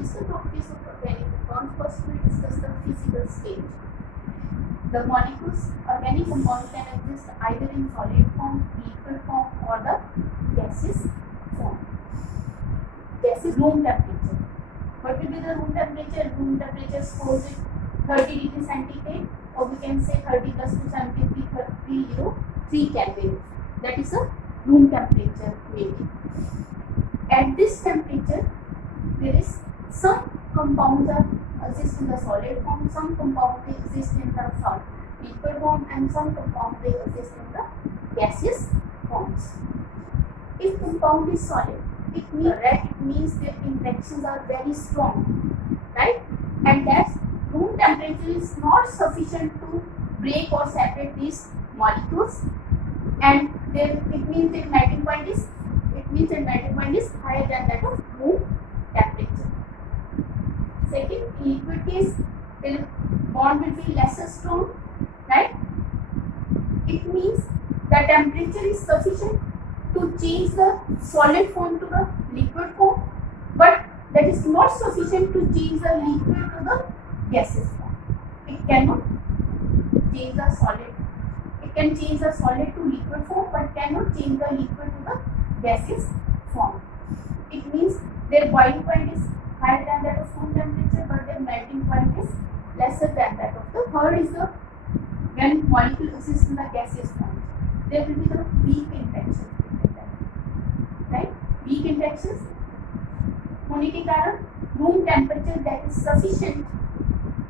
Is the properties of organic compound. First we discuss the physical state. The molecules, organic compound can exist either in solid form, liquid form or the gaseous form. Gaseous room temperature. What will be the room temperature? Room temperature suppose it 30 degrees centigrade, or we can say 30 plus 273 Kelvin. That is a room temperature maybe. At this temperature, there is some compounds are exist in the solid form, some compounds they exist in the liquid form, and some compounds they exist in the gaseous forms. If compound is solid, it means their interactions are very strong, right? And that room temperature is not sufficient to break or separate these molecules, and it means the melting point is higher than that of room temperature. Second, in liquid case, the bond will be lesser strong, right? It means the temperature is sufficient to change the solid form to the liquid form, but that is not sufficient to change the liquid to the gaseous form. It cannot change the solid. It can change the solid to liquid form, but cannot change the liquid to the gaseous form. It means their boiling point is higher than that of room temperature, but their melting point is lesser than that of the. Third is the when molecule exists in the gaseous form, there will be the weak interactions between them, right? Weak interactions होने के कारण room temperature that is sufficient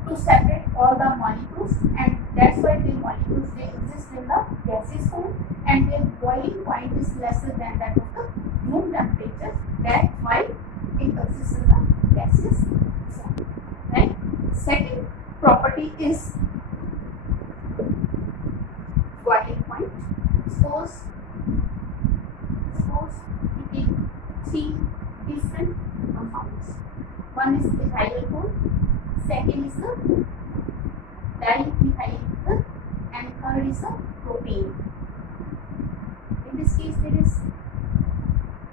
to separate all the molecules, and that's why the molecules they exist in the gaseous form, and their boiling point is lesser than that of the room temperature. That's why it exists in the gaseous form. Right? Second property is boiling point. Suppose we take three different compounds. One is the ethyl alcohol, second is the dimethyl ether, and third is the propane. In this case, there is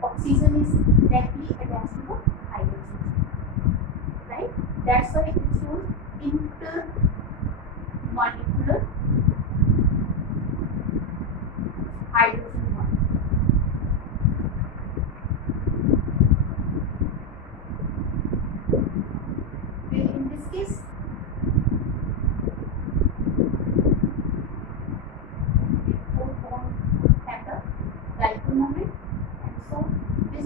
oxygen is directly attached to the hydrogen, right? That's why it shows intermolecular hydrogen bond. In this case, both bonds have the dipole moment, and so this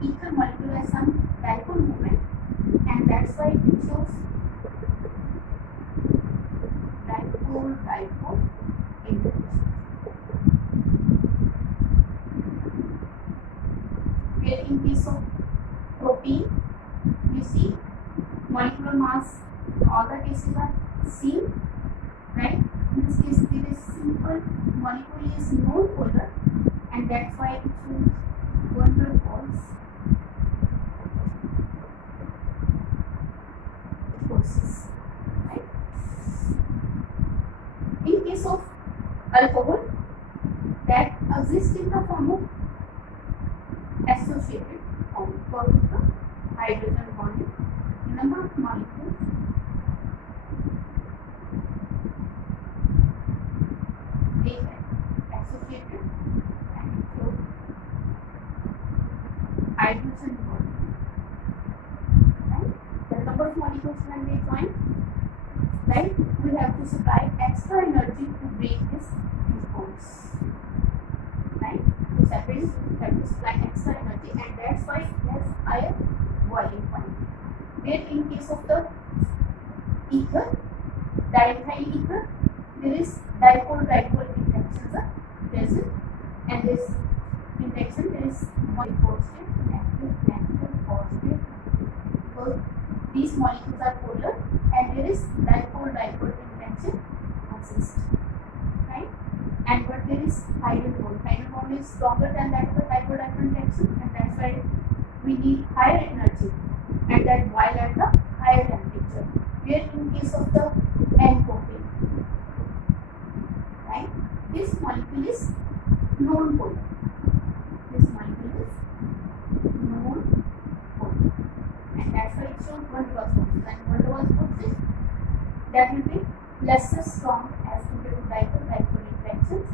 ether molecule has some dipole moment, and that's why it shows dipole interaction. Where in case of propane, you see molecular mass, all the cases are same, right? In this case, there is simple molecule is non-polar, and that's why it shows 100 volts forces, right? In case of alcohol, that exists in the form of associated form because of the hydrogen bonding. Number of molecules they have associated and so hydrogen bonding, right? The number of molecules when they join, right? We have to supply extra energy to break these bonds, right? To separate, we have to supply extra energy, and that's why it has higher boiling point. Where in case of the ether, dimethyl ether, there is dipole interactions are present, and this interaction there is one positive, negative, positive, because these molecules are polar, and there is dipole interaction exists, right? And but there is hydrogen bond is stronger than that of the dipole interaction, and that's why we need higher energy, and that while at the higher temperature. Where in case of the N-propane, right? This molecule is non-polar. This molecule is non-polar, and that's that's why it shows one reverse forces, and one reverse forces that will be lesser strong as compared to dipole interactions,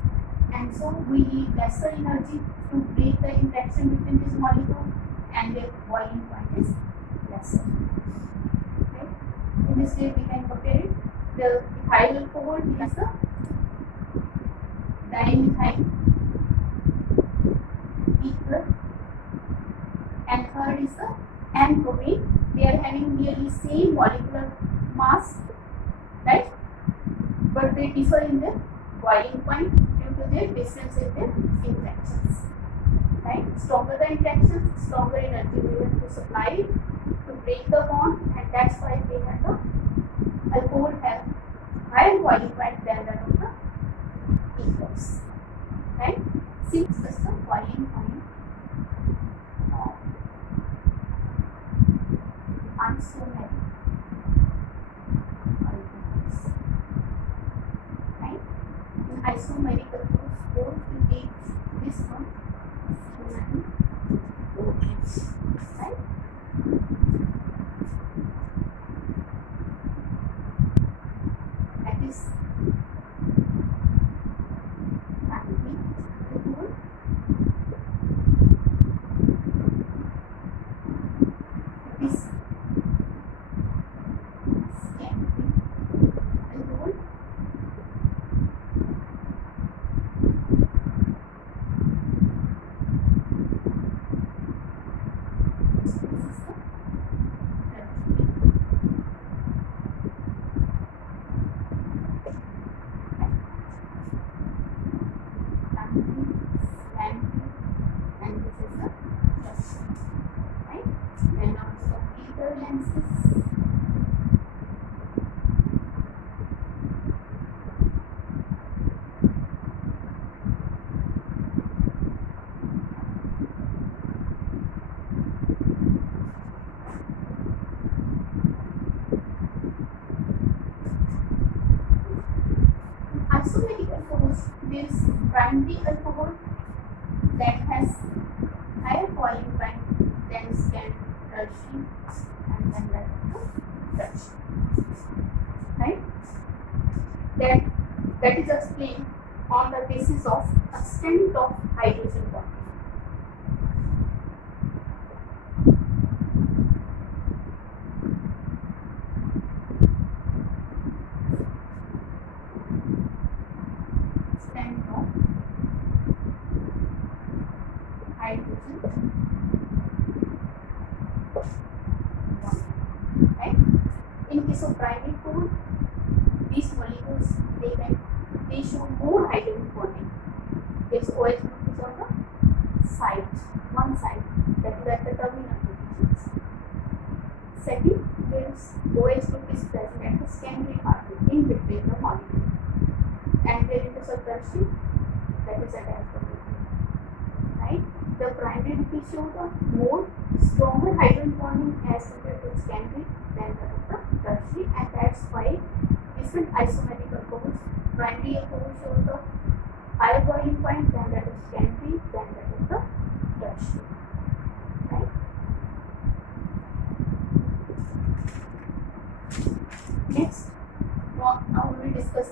and so we need lesser energy to break the interaction between these molecules, and their boiling point is lesser. Right? In this way, we can compare it. The ethyl alcohol is the dimethyl ether, and third is the N-propane. They are having nearly same molecular mass, right? But they differ in their boiling point due to their difference in their interactions. Right? Stronger the interactions, stronger energy we have to supply to break the bond, and that's why they have the alcohol have higher boiling point than that of the ethers. Right? Since this is the boiling point of isomeric alcohols. Right? In isomeric alcohols, both you take this one, and OH. Right? That is primary alcohol. That is secondary alcohol. This is the tertiary. And this is the tertiary. Right? And now some ether lenses. Isomeric alcohols, there is primary alcohol that has higher boiling point than secondary, and then that of the tertiary. Right? That is explained on the basis of extent of hydrogen bond. Extent of hydrogen bond. Right? In case of primary alcohol, these molecules they show more hydrogen bonding. Its OH group is on the side, one side, that is at the terminal positions. Second, this OH group is present at the secondary carbon in between the molecule, and where it is a tertiary, that is attached to the molecule. Right? The primary will show the more stronger hydrogen bonding as compared to secondary than that of the tertiary, and that's why different isomeric alcohols, primary alcohol shows the higher boiling point than that of secondary, than that of the tertiary. Right? Next, now we will discuss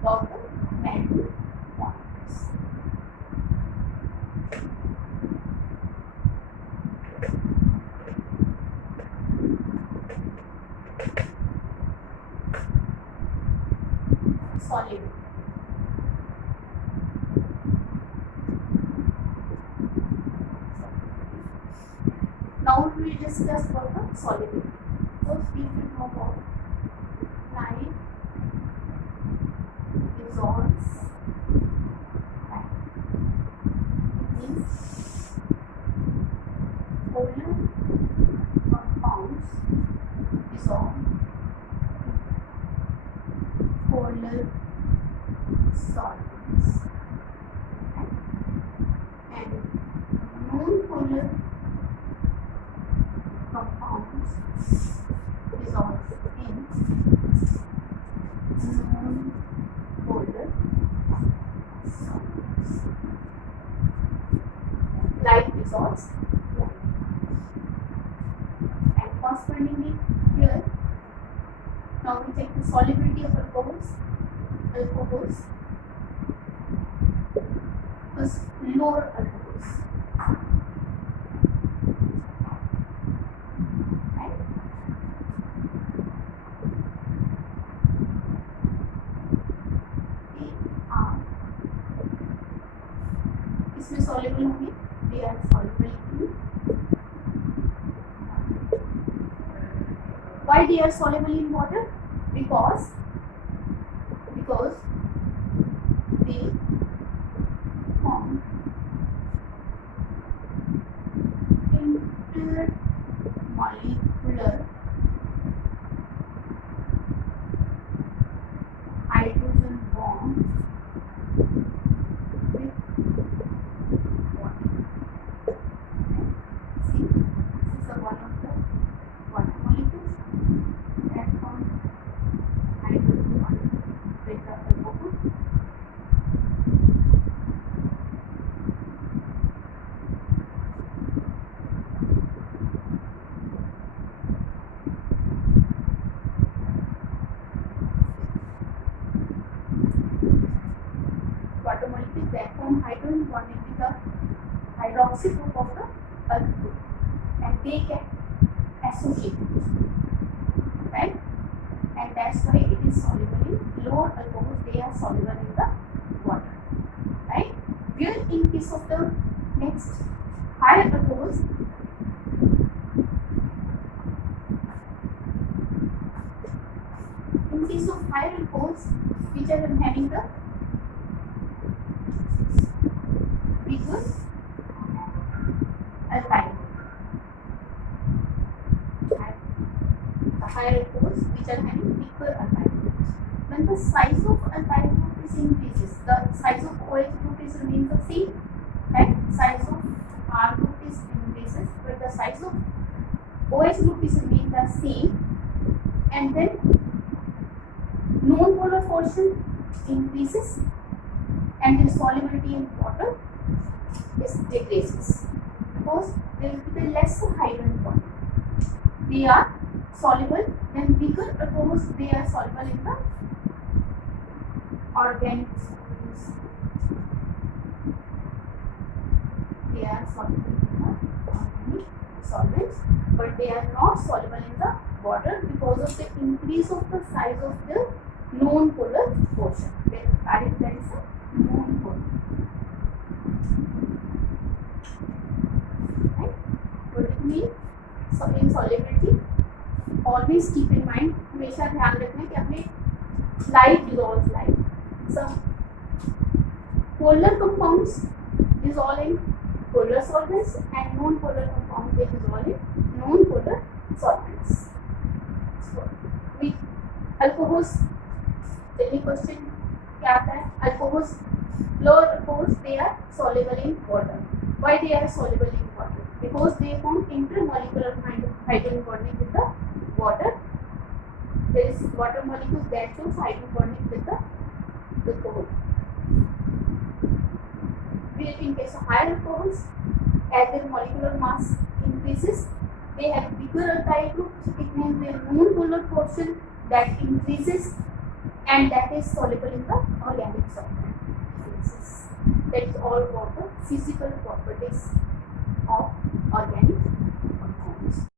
about the metal bonds. Solid. Now we will discuss about the solidity. First, we should know about light dissolves. Light means polar compounds dissolve polar solvents, and non-polar compounds dissolve in non-polar solvents. Light dissolves light, and consequently accordingly here. Now we check the solubility of alcohols. Alcohols. First, lower alcohols. Right? They are इसमें soluble होंगे. They are soluble in. Why they are soluble in water? Because they form intermolecular hydrogen bond with water. See, this is one of the water molecules that form hydrogen bond with the alcohol. Water molecules that form hydrogen bonding with the hydroxy group of the alcohol, and they can associate, right? And that's why it is soluble in lower alcohols. They are soluble in the water, right? Where in case of the next higher alcohols, in case of higher alcohols which are having the bigger alkyl, the higher alcohols which are having bigger alkyl groups. When the size of alkyl group is increases, the size of OH group is remains the same, right? Size of R group is increases, but the size of OH group is remain the same, and then non-polar portion increases, and the solubility in water is decreases because there will be the lesser hydrogen bond. They are soluble. Then bigger alcohols, they are soluble in the organic solvents. They are soluble in the organic solvents, but they are not soluble in the water because of the increase of the size of the non-polar portion. That is a non-polar. Right? What it means? So in solubility, always keep in mind, हमेशा ध्यान रखना कि अपने light dissolves light. Some polar compounds dissolve in polar solvents, and non-polar compounds they dissolve in non-polar solvents. So with alcohols, daily question क्या आता है? Alcohols, lower alcohols, they are soluble in water. Why they are soluble in water? Because they form intermolecular hydrogen bonding with the water. There is water molecules that shows hydrogen bonding with the alcohol. Where in case of higher alcohols, as their molecular mass increases, they have bigger alkyl group. It means their non-polar portion that increases, and that is soluble in the organic solvent. That is all about the physical properties of organic compounds.